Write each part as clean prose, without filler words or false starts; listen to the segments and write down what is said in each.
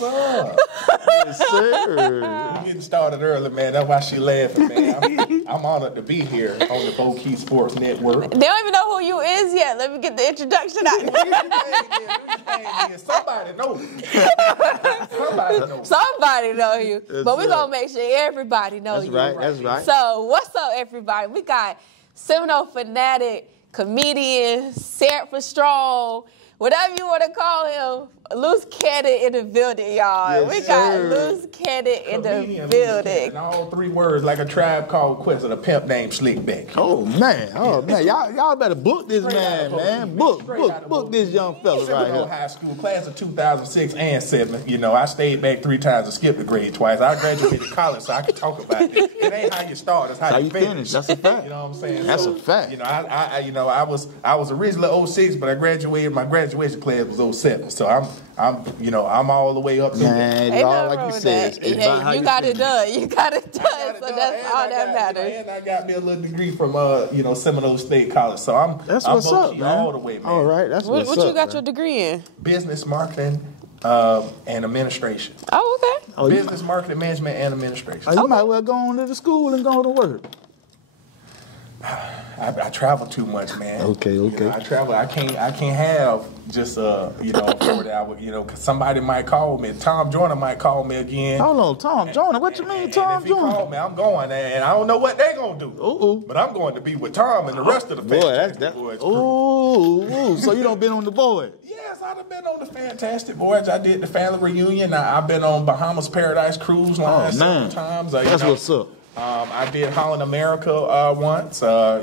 what's up? Yes, sir. We getting started early, man. That's why she laughing, man. I'm honored to be here on the Bo Key Sports Network. They don't even know who you is yet. Let me get the introduction out. Somebody knows you. Somebody know you. That's But we're right. going to make sure everybody knows you. Right, that's right. So, what's up, everybody? We got Seminole fanatic, comedian, Sanford strong, whatever you want to call him, loose cannon in the building, y'all. Yes, we got sir. loose cannon in the Comedian, building. and all three words like a Tribe Called Quest and a pimp named Slickback. Oh man, y'all better book this man. Book this young fella right Seminole here. High School, class of 2006 and 7. You know, I stayed back 3 times and skipped a grade twice. I graduated college, so I can talk about it. It ain't how you start, it's how you finish. That's a fact. You know what I'm saying? That's So, a fact. You know, I was originally 06, but I graduated. My graduation class was 07. So I'm all the way up to Man, Ain't y'all, nothing like wrong you with said, that. it's about how You got it finish. done. You got it done. So that's all that matters. And I got me a little degree from Seminole State College. So I'm That's I'm what's up, low-key man. all the way, man. All right, that's What what's up. you got man. your degree in? Business marketing and administration. Oh, okay. Oh, you, Business marketing management and administration. you might well go on to the school and go to work. I travel too much, man. Okay. You know, I travel. I can't have just 40-hour. Because somebody might call me. Tom Joyner might call me again. Hold on, Tom Joyner. What you mean, Tom And if he Joyner? call me, I'm going, and I don't know what they gonna do. Ooh. But I'm going to be with Tom and the rest of the Boy, Fantastic that's that. Boys crew. Ooh. So you done been on the board? Yes, I've been on the Fantastic Boys. I did the family reunion. I've been on Bahamas Paradise Cruise Line several times. That's what's up. I did Holland America once, I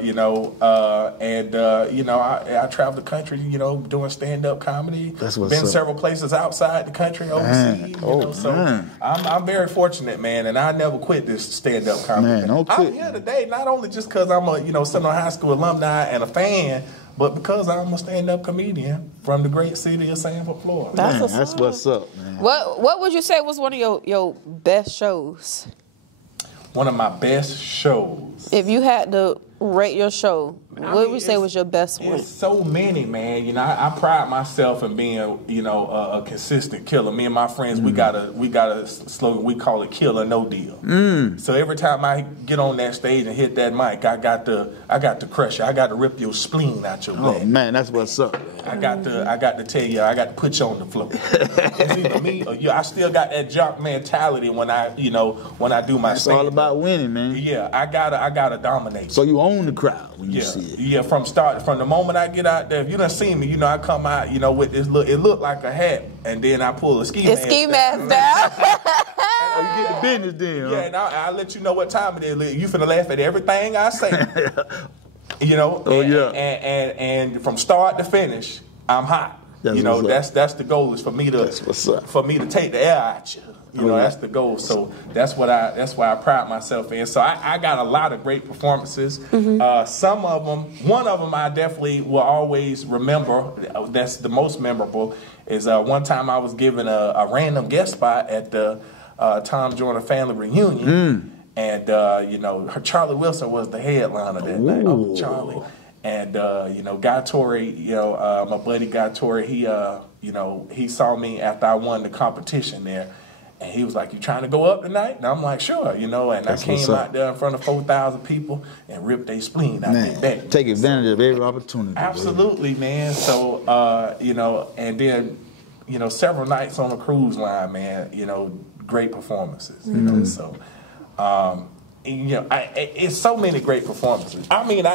traveled the country, doing stand-up comedy. That's what's Been up. several places outside the country, overseas. Man. I'm very fortunate, man, and I never quit this stand-up comedy. Man, don't quit. I'm here today not only just because I'm a Seminole High School alumni and a fan, but because I'm a stand-up comedian from the great city of Sanford, Florida. That's what's up, man. What would you say was one of your best shows? One of my best shows. If you had to rate your show, what would you say was your best one? There's so many, man. I pride myself in being, a consistent killer. Me and my friends, we got a slogan. We call it "Kill or No Deal." So every time I get on that stage and hit that mic, I got to crush you. I got to rip your spleen out your Oh back. man, that's what's up. I got to tell you, I got to put you on the floor. It's either me or you. I still got that jock mentality when I do my It's all stand-up. about winning, man. Yeah, I gotta dominate. So you own the crowd when you Yeah, see it. yeah. From the moment I get out there, if you done seen me, I come out, with this look. It looked like a hat, and then I pull a ski mask. Ski mask down. Oh, you get the business then, Yeah, and I'll let you know what time it is. You finna laugh at everything I say. Oh, yeah. And from start to finish, I'm hot. That's what's up. That's the goal is for me to That's what's up. for me to take the air out you. That's the goal. So that's why I pride myself in. So I got a lot of great performances. Some of them, one of them I definitely will always remember. That's the most memorable. Is one time I was given a random guest spot at the Tom Joyner family reunion, and Charlie Wilson was the headliner that night. Oh, Charlie. And Guy Torrey, my buddy Guy Torrey, he saw me after I won the competition there. And he was like, "You trying to go up tonight?" And I'm like, "Sure," and That's I came what's up. out there in front of 4,000 people and ripped their spleen out their back. Take advantage of every opportunity. Absolutely, man. So, and then, several nights on a cruise line, man, great performances, so, it's so many great performances. I mean,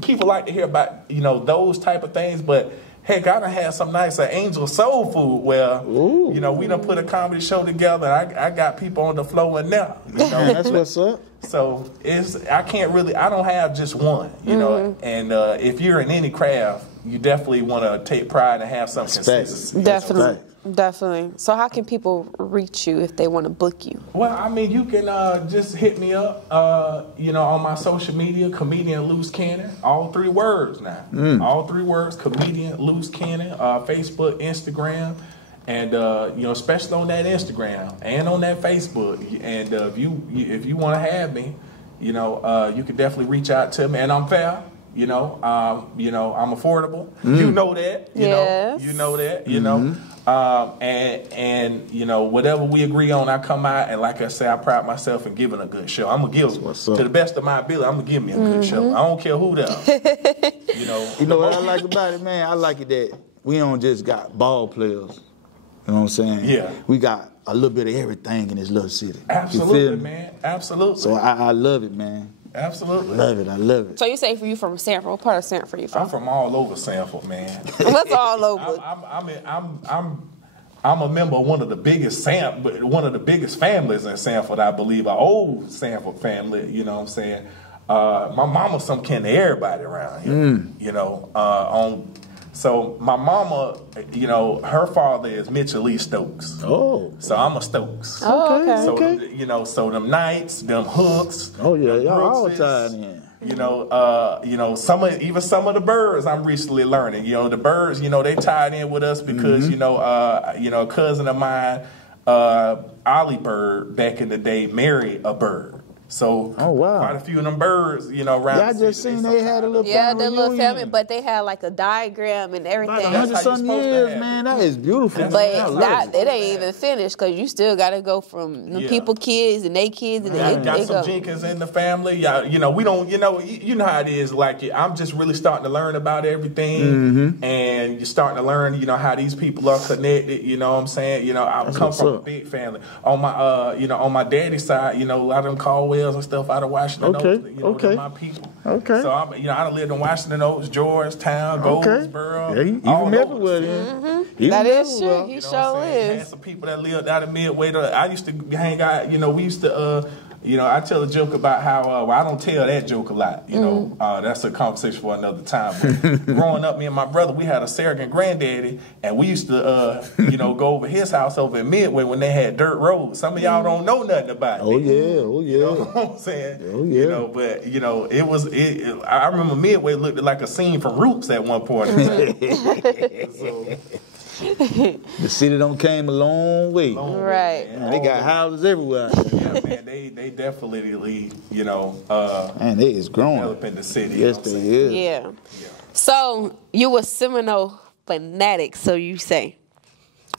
people like to hear about, those type of things, but heck, I done had some nights at Angel Soul Food where, we done put a comedy show together. And I got people on the floor in there. That's what's up. So I don't have just one, and if you're in any craft, you definitely want to take pride and have some consistency. Definitely. So how can people reach you if they want to book you? Well, I mean, you can just hit me up, on my social media, Comedian Loose Cannon, all 3 words now. All 3 words, Comedian Loose Cannon, Facebook, Instagram, and, especially on that Instagram and on that Facebook. And if you want to have me, you can definitely reach out to me. And I'm fair. You know, I'm affordable. You know that. You know that. You know, and you know, whatever we agree on, I come out and like I say, I pride myself in giving a good show. I'm gonna give to the best of my ability. I'm gonna give me a good show. I don't care who does. You know what I like about it, man. I like it that we don't just got ball players. You know what I'm saying? Yeah. We got a little bit of everything in this little city. Absolutely, man. Absolutely. So I love it, man. Absolutely. I love it. So you say you from Sanford? What part of Sanford you from? I'm from all over Sanford, man. What's all over? I'm a member of one of the biggest families in Sanford, I believe, an old Sanford family. You know what I'm saying? My mama's some kin to everybody around here. You know, so my mama, you know, her father is Mitchell Lee Stokes. Oh. So I'm a Stokes. Oh, okay. So, you know, so them Knights, them Hooks. Oh, yeah, y'all all tied in. You know, some of the birds I'm recently learning. You know, the birds, you know, they tied in with us because, you know, a cousin of mine, Ollie Bird, back in the day, married a bird. So quite a few of them birds, you know, around. Yeah, I just seen they had a little family the little family, but they had like a diagram and everything. 100-some years, man. That is beautiful. But it ain't even finished because you still got to go from the people kids and they kids and they got some Jenkins in the family. You know, we don't. You know how it is. Like I'm just really starting to learn about everything, and you're starting to learn, you know, how these people are connected. You know what I'm saying? You know, I come from a big family. On my, you know, on my daddy's side, you know, a lot of them Caldwells and stuff out of Washington Oaks. You know, they're my people. Okay. So I done lived in Washington Oaks, Georgetown, Goldsboro. Yeah, you remember with him. That is true. He sure is. Had some people that lived out of Midway. I used to hang out. You know, we used to. You know, I tell a joke about how, well, I don't tell that joke a lot, you know, that's a conversation for another time. But growing up, me and my brother, we had a surrogate granddaddy, and we used to, you know, go over his house over in Midway when they had dirt roads. Some of y'all don't know nothing about it. Oh, yeah. You know what I'm saying? Oh, yeah. You know, but, you know, I remember Midway looked like a scene from Roots at one point. The city done came a long way. Right. Man, they got houses everywhere. Yeah, man, they definitely, you know, man, they is growing. Developing the city. Yes, they is. Yeah. So you were Seminole fanatic, so you say.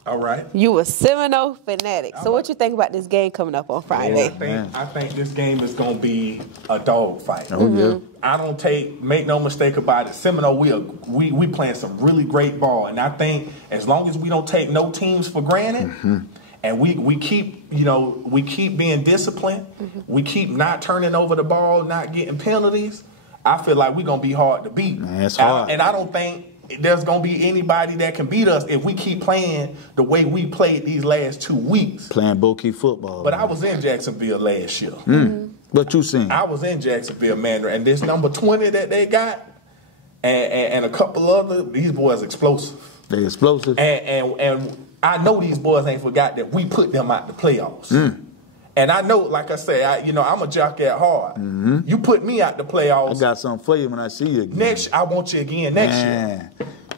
All right. You were Seminole fanatic. So what you think about this game coming up on Friday? I think this game is going to be a dog fight. Oh, yeah. I don't make no mistake about it. Seminole, we playing some really great ball, and I think as long as we don't take no teams for granted, and we keep being disciplined, we keep not turning over the ball, not getting penalties, I feel like we're gonna be hard to beat. Man, it's hard. And I don't think there's gonna be anybody that can beat us if we keep playing the way we played these last 2 weeks. Playing Bo-Key football. But I was in Jacksonville last year. What you seen? I was in Jacksonville, man, and this number 20 that they got, and a couple other, these boys explosive. They explosive. And I know these boys ain't forgot that we put them out the playoffs. And I know, like I say, I'm a jock at heart. You put me out the playoffs. I got something for you when I see you again. I want you again next year.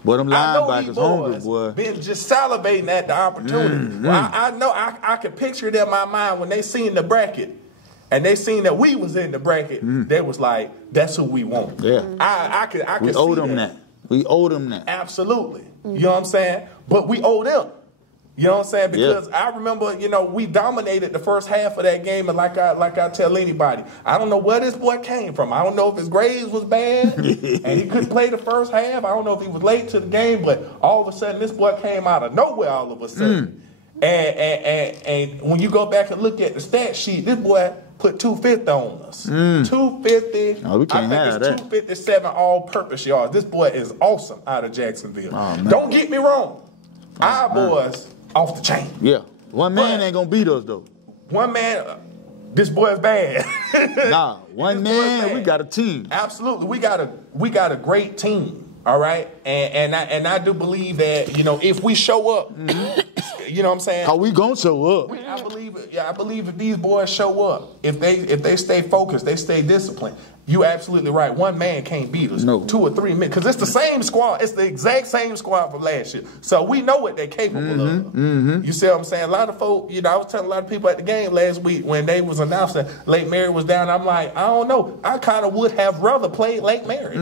Boy, them linebackers hungry, boy. Been just salivating at the opportunity. Well, I know I can picture it in my mind when they seen the bracket. And they seen that we was in the bracket. They was like, "That's who we want." Yeah, I could. We owe them that. We owe them that. Absolutely. You know what I'm saying? But we owe them. You know what I'm saying? Because I remember, we dominated the first half of that game, and like I tell anybody, I don't know where this boy came from. I don't know if his grades was bad and he couldn't play the first half. I don't know if he was late to the game, but all of a sudden this boy came out of nowhere. All of a sudden, and when you go back and look at the stat sheet, this boy put 250 on us. 250. Oh, we can't have that. 257 all-purpose yards. This boy is awesome out of Jacksonville. Oh, don't get me wrong. Our boys off the chain. Yeah. One man ain't gonna beat us though. One man, this boy is bad. Nah, one man, we got a team. Absolutely. We got a great team. All right, and I do believe that if we show up, you know what I'm saying. How we gonna show up? I believe if these boys show up, if they stay focused, they stay disciplined, You absolutely right. One man can't beat us. No. 2 or 3 men. Because it's the same squad. It's the exact same squad from last year. So we know what they're capable of. You see what I'm saying? A lot of folk, I was telling a lot of people at the game last week when they was announcing Lake Mary was down, I'm like, I don't know. I kind of would have rather played Lake Mary.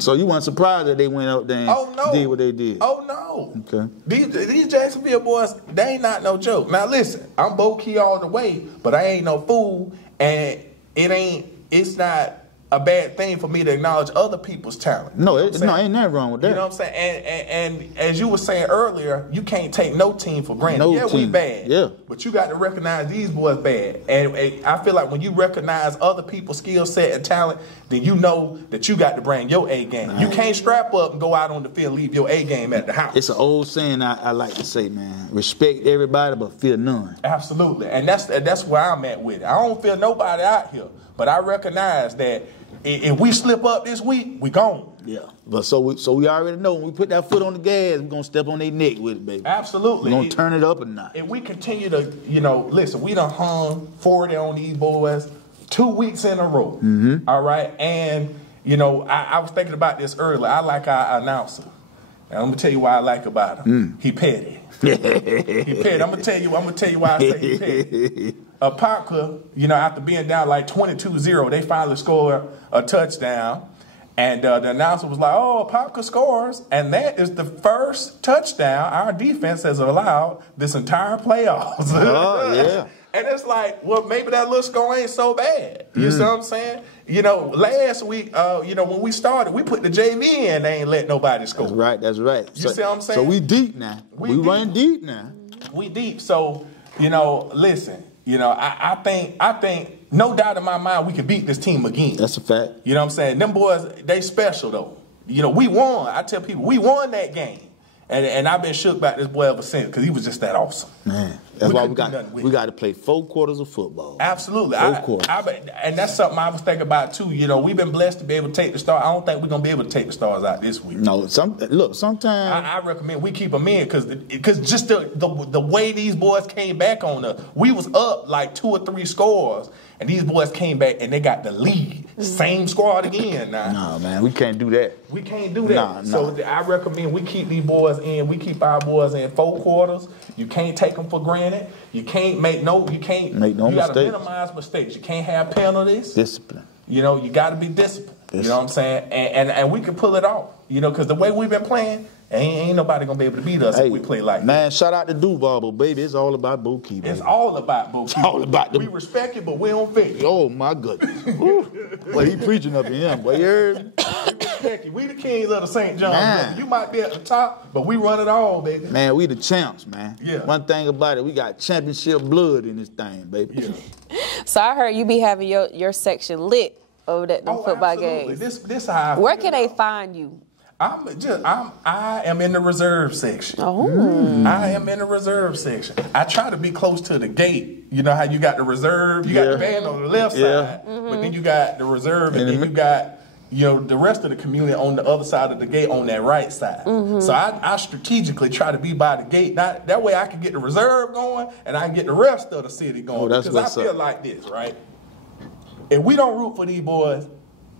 So you weren't surprised that they went up there and did what they did? Oh, no. Okay. These Jacksonville boys, they ain't not no joke. Now, listen, I'm Bo-Key all the way, but I ain't no fool, and it's not a bad thing for me to acknowledge other people's talent. No, ain't nothing wrong with that. You know what I'm saying? And as you were saying earlier, you can't take no team for granted. We bad. Yeah. But you got to recognize these boys bad. And I feel like when you recognize other people's skill set and talent, then you know that you got to bring your A game. You can't strap up and go out on the field and leave your A game at the house. It's an old saying I like to say, man. Respect everybody, but fear none. Absolutely. And that's where I'm at with it. I don't fear nobody out here. But I recognize that if we slip up this week, we gone. Yeah. But so we already know when we put that foot on the gas, we're going to step on their neck with it, baby. Absolutely. We're going to turn it up or not. If we continue to, listen, we done hung 40 on these boys 2 weeks in a row. All right? And, I was thinking about this earlier. I like our announcer. And I'm going to tell you why I like about him. He petty. He petty. I'm going to tell you why I say he petty. Parker, after being down like 22-0, they finally scored a touchdown. And the announcer was like, oh, Parker scores. And that is the first touchdown our defense has allowed this entire playoffs. Oh, yeah. And it's like, well, maybe that little score ain't so bad. You see what I'm saying? Last week, when we started, we put the JV in. They ain't let nobody score. That's right. You see what I'm saying? So we deep now. We run deep now. We deep. So, listen. I think no doubt in my mind we can beat this team again. That's a fact. You know what I'm saying? Them boys, they special though. We won. I tell people we won that game. And I've been shook about this boy ever since because he was just that awesome. Man, that's why we got to play 4 quarters of football. Absolutely. 4 quarters. And that's something I was thinking about too. We've been blessed to be able to take the stars. I don't think we're going to be able to take the stars out this week. No, sometimes. I recommend we keep them in because just the way these boys came back on us, we was up like 2 or 3 scores. And these boys came back and they got the lead. Same squad again now. No, man, we can't do that. We can't do that. So I recommend we keep these boys in. We keep our boys in 4 quarters. You can't take them for granted. You can't make no mistakes. You got to minimize mistakes. You can't have penalties. Discipline. You got to be disciplined. You know what I'm saying? And we can pull it off. Because the way we've been playing, ain't nobody going to be able to beat us if we play like that. Man, shout out to Duval, but baby, it's all about Bo-Key. It's all about Bo-Key. It's all about we respect it, but we don't fit it. Oh, my goodness. Well, he preaching up in him, boy. You heard me? We respect you. We the kings of the St. John. You might be at the top, but we run it all, baby. Man, we the champs, man. Yeah. One thing about it, we got championship blood in this thing, baby. Yeah. So I heard you be having your section lit over that football game. This how I Where can they find you? I am in the reserve section. Oh. I am in the reserve section. I try to be close to the gate. You know how you got the reserve, you got the band on the left side, but then you got the reserve, and then you got the rest of the community on the other side of the gate on that right side. So I strategically try to be by the gate. That way I can get the reserve going, and I can get the rest of the city going. Because I feel like this, right? If we don't root for these boys,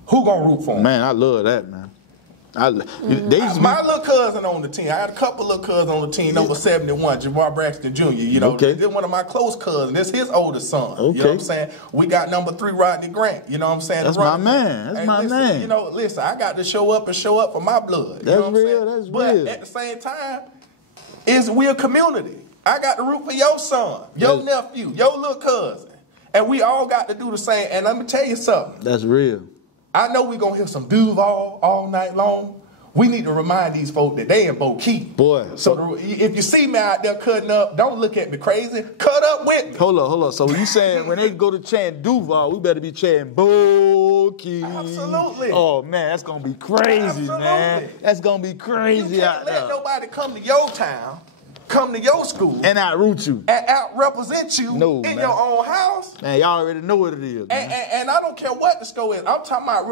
who gonna root for them? Man, I love that, man. My little cousin on the team. I had a couple little cousins on the team. Number 71, Jamar Braxton Jr. This is one of my close cousins. This is his oldest son. You know what I'm saying? We got number 3, Rodney Grant. You know what I'm saying? That's my man. That's my man. Listen, I got to show up for my blood. That's real. That's real. But at the same time, we're a community. I got to root for your son, your nephew, your little cousin. And we all got to do the same. And let me tell you something. That's real. I know we're going to hear some Duval all night long. We need to remind these folk that they in Bo-Key. Boy. So if you see me out there cutting up, don't look at me crazy. Cut up with me. Hold on. So you saying when they go to chant Duval, we better be chanting Bo-Key. Absolutely. Oh, man, that's going to be crazy, man. That's going to be crazy out there. You can't let nobody come to your town, come to your school. And out-root you. And out-represent you in your own house. Man, y'all already know what it is, man. And I don't care what the score is. I'm talking about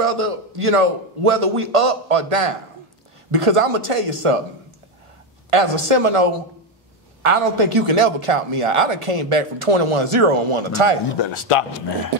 whether we up or down. Because I'm going to tell you something. As a Seminole, I don't think you can ever count me out. I done came back from 21-0 and won the title. You better stop it, man.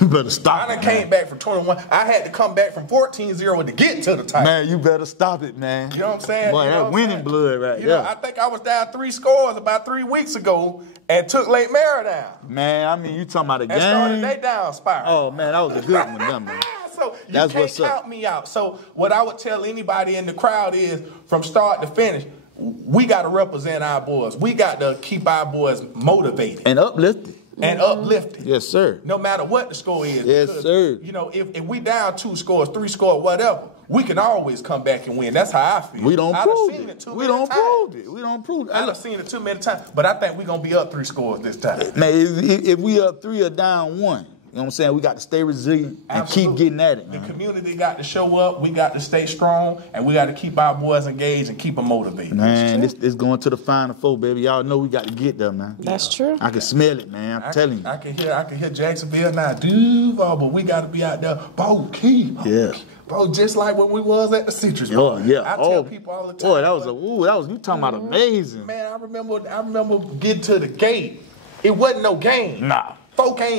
You better stop it, I done came back from 21. I had to come back from 14-0 to get to the title. Man, you better stop it, man. You know what I'm saying? Boy, that winning blood right there. I think I was down 3 scores about 3 weeks ago and took Lake Mara down. Man, I mean, you talking about a game. And started they down spiral. Oh, man, that was a good one, man. So you can't count me out. So what I would tell anybody in the crowd is, from start to finish, we got to represent our boys. We got to keep our boys motivated. And uplifted. And uplifted. Yes, sir. No matter what the score is. Yes, because, sir. You know, if we down 2 scores, 3 scores, whatever, we can always come back and win. That's how I feel. We don't prove it. We don't prove it. I've seen it too many times. But I think we're going to be up 3 scores this time. Man, if we up 3 or down 1, you know what I'm saying? We got to stay resilient and keep getting at it, man. The community got to show up. We got to stay strong, and we got to keep our boys engaged and keep them motivated. Man, this going to the Final Four, baby. Y'all know we got to get there, man. That's true. I can smell it, man. I'm telling you. I can hear Jacksonville now. Duval, but we got to be out there. Yeah. Bro, just like when we was at the Citrus. Oh, yeah. I tell people all the time. Boy, that was you talking about amazing. Man, I remember getting to the gate. It wasn't no game. Nah.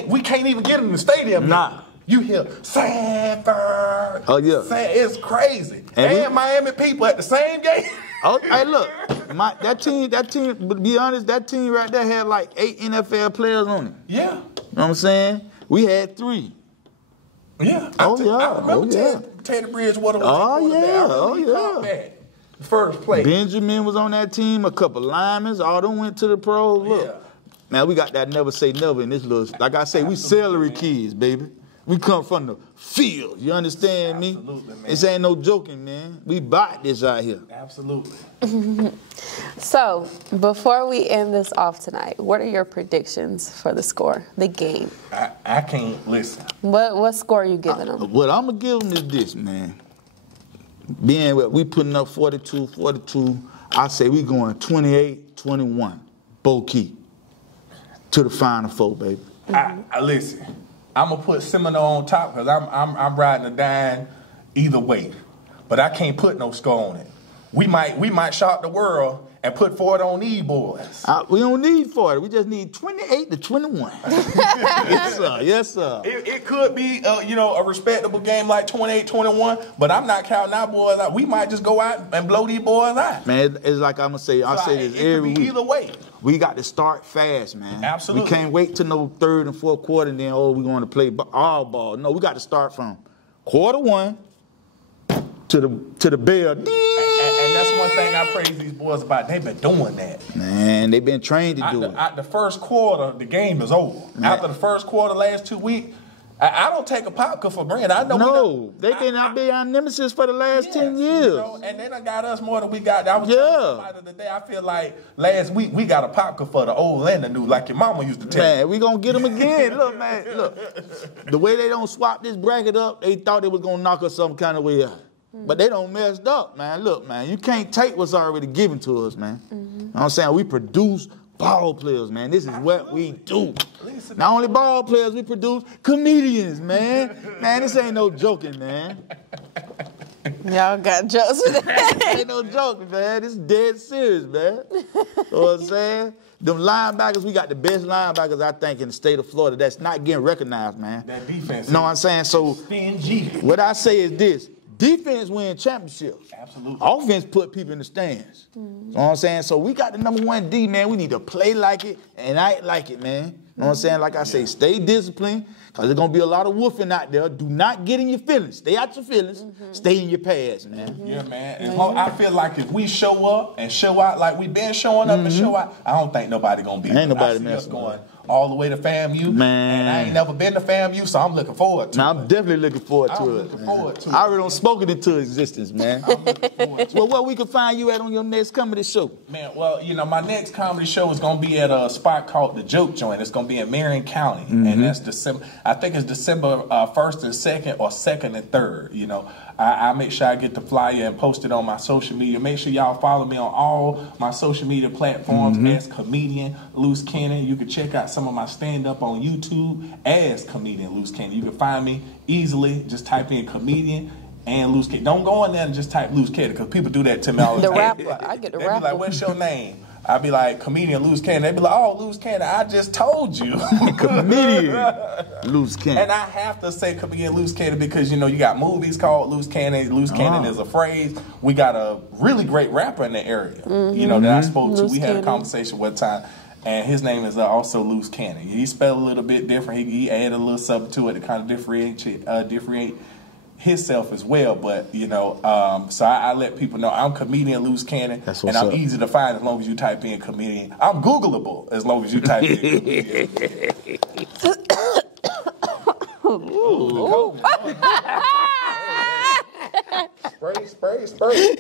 We can't even get in the stadium. Nah. You hear Sanford. Oh, yeah. It's crazy. And Miami people at the same game. Oh, hey, look. That team, to be honest, that team right there had like 8 NFL players on it. Yeah. You know what I'm saying? We had 3. Yeah. I remember Teddy Bridgewater was first place. Benjamin was on that team, a couple linemen, all them went to the pros. Look. Yeah. Man, we got that never say never in this little, like I say, we celery kids, baby. We come from the field. You understand me? Absolutely, man. This ain't no joking, man. We bought this out here. Absolutely. So, before we end this off tonight, what are your predictions for the score, the game? I can't listen. What score are you giving them? What I'm going to give them is this, man. Being what we putting up 42, I say we going 28-21, Bo Key, to the Final Four, baby. I listen. I'm gonna put Seminole on top because I'm riding a dime either way, but I can't put no score on it. We might shock the world and put 40 on these boys. We don't need 40. We just need 28-21. Yes, sir. It could be a respectable game like 28-21, but I'm not counting our boys out. We might just go out and blow these boys out. Man, it's like I'm gonna say. I say this every week. Either way. We got to start fast, man. Absolutely. We can't wait till no 3rd and 4th quarter and then, we're going to play all ball. No, we got to start from quarter 1 to the bell. And that's one thing I praise these boys about. They've been doing that. Man, they've been trained to do it. At the first quarter, the game is over. Man. After the first quarter, last 2 weeks, I don't take a popcorn for granted. I know they've been our nemesis for the last 10 years. And they done got us more than we got. I was telling somebody today, I feel like last week we got a popcorn for the old and the new, like your mama used to tell me. Man, we going to get them again. Look, man, look. The way they don't swap this bracket up, they thought they was going to knock us some kind of way out. But they don't messed up, man. Look, man, you can't take what's already given to us, man. You know what I'm saying? We produce ball players, man. This is what we do. Not only ball players, we produce comedians, man. Man, this ain't no joking, man. Y'all got jokes with that. Ain't no joking, man. This is dead serious, man. You know what I'm saying? Them linebackers, we got the best linebackers, I think, in the state of Florida that's not getting recognized, man. That defense. You know what I'm saying? So what I say is this. Defense win championships. Absolutely. Offense put people in the stands. You know what I'm saying? So we got the number 1 D, man. We need to play like it and act like it, man. You know what I'm saying? Like I say, stay disciplined because there's going to be a lot of woofing out there. Do not get in your feelings. Stay out your feelings. Stay in your past, man. Yeah, man. And I feel like if we show up and show out like we've been showing up and show out, I don't think nobody going to be Ain't nobody messing going all the way to FAMU. Man. And I ain't never been to FAMU, so I'm looking forward to it. I'm definitely looking forward to it. I already done spoken it into existence, man. I'm looking forward to Well, where we can find you at on your next comedy show? Man, well, my next comedy show is going to be at a spot called The Joke Joint. It's going to be in Marion County. And that's December, I think it's December 1st and 2nd or 2nd and 3rd, I make sure I get the flyer and post it on my social media. Make sure y'all follow me on all my social media platforms as comedian Loose Cannon. You can check out some of my stand-up on YouTube as comedian Loose Cannon. You can find me easily. Just type in comedian and Loose Cannon. Don't go in there and just type Loose Cannon because people do that to me all the time. The rapper. I get the rapper. Like, what's your name? I'd be like, comedian Loose Cannon. They'd be like, oh, Loose Cannon, I just told you. Comedian Loose Cannon. And I have to say comedian Loose Cannon because, you know, you got movies called Loose Cannon. Loose Cannon is a phrase. We got a really great rapper in the area, you know, that I spoke to. We had a conversation one time. And his name is also Loose Cannon. He spelled a little bit different. He added a little something to it to kind of differentiate himself as well. But, you know, so I let people know I'm comedian Loose Cannon. That's what's and I'm up. easy to find as long as you type in comedian. I'm Googleable as long as you type in comedian. Spray.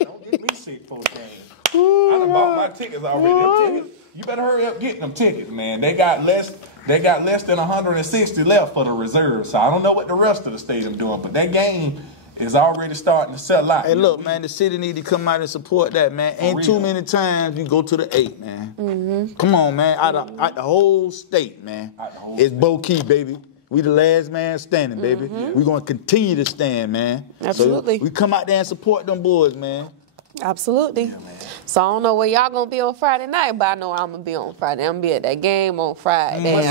Don't get me sick for a game. I done bought my tickets already. You better hurry up getting them tickets, man. They got less than 160 left for the reserve. So I don't know what the rest of the stadium doing, but that game is already starting to sell out. Hey, look, man, the city need to come out and support that, man. Ain't too many times you go to the 8, man. Come on, man. Out the whole state, man. It's Bo-Key, baby. We the last man standing, baby. We're going to continue to stand, man. Absolutely. So we come out there and support them boys, man. Absolutely. Yeah, so I don't know where y'all gonna be on Friday night, but I know I'm gonna be on Friday. I'm gonna be at that game on Friday. You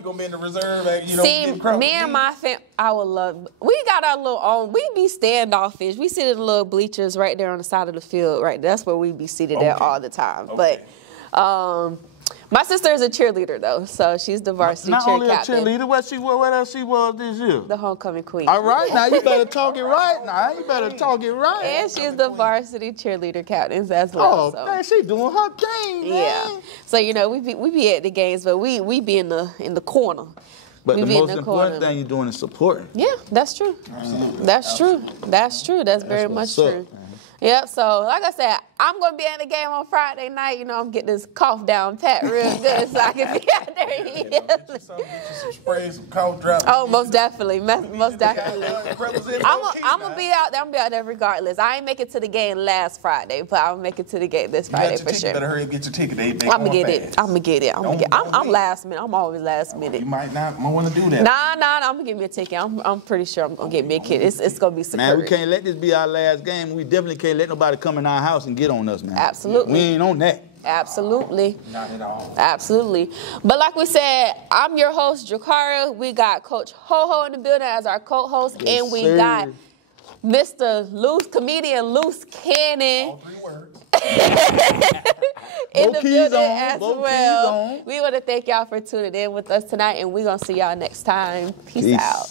gonna be in the reserve? See, me and my family, I would love. We got our little own. We be standoffish. We sit in the little bleachers right there on the side of the field. Right, that's where we be seated at all the time. But, my sister is a cheerleader though, so she's the varsity cheer captain. Not only a cheerleader, what else she was this year? The homecoming queen. All right, now you better talk it right. And she's the varsity cheerleader captain as well. Oh, man, she doing her thing, man. Yeah. So you know we be at the games, but we be in the corner. But the most important thing you're doing is supporting. Yeah, that's true. Absolutely. That's true. That's very much true. Yep, so like I said, I'm going to be at the game on Friday night. You know, I'm getting this cough down pat real good so I can be out there and get you some sprays, some cough drops. Oh, most definitely. Most definitely. I'm going to be out there. I'm going to be out there regardless. I ain't make it to the game last Friday, but I'll make it to the game this Friday for sure. You better hurry up and get your ticket. I'm going to get it. I'm last minute. I'm always last minute. You might not want to do that. Nah, I'm going to get me a ticket. I'm pretty sure I'm going to get me a kid. It's going to be superb. Man, we can't let this be our last game. We definitely can't let nobody come in our house and get on us, man. Absolutely. We ain't on that. Absolutely. Not at all. Absolutely. But like we said, I'm your host, Jakara. We got Coach Ho-Ho in the building as our co-host, and we got Mr. Comedian Loose Cannon. All 3 words. in the building as well. We want to thank y'all for tuning in with us tonight, and we're going to see y'all next time. Peace out.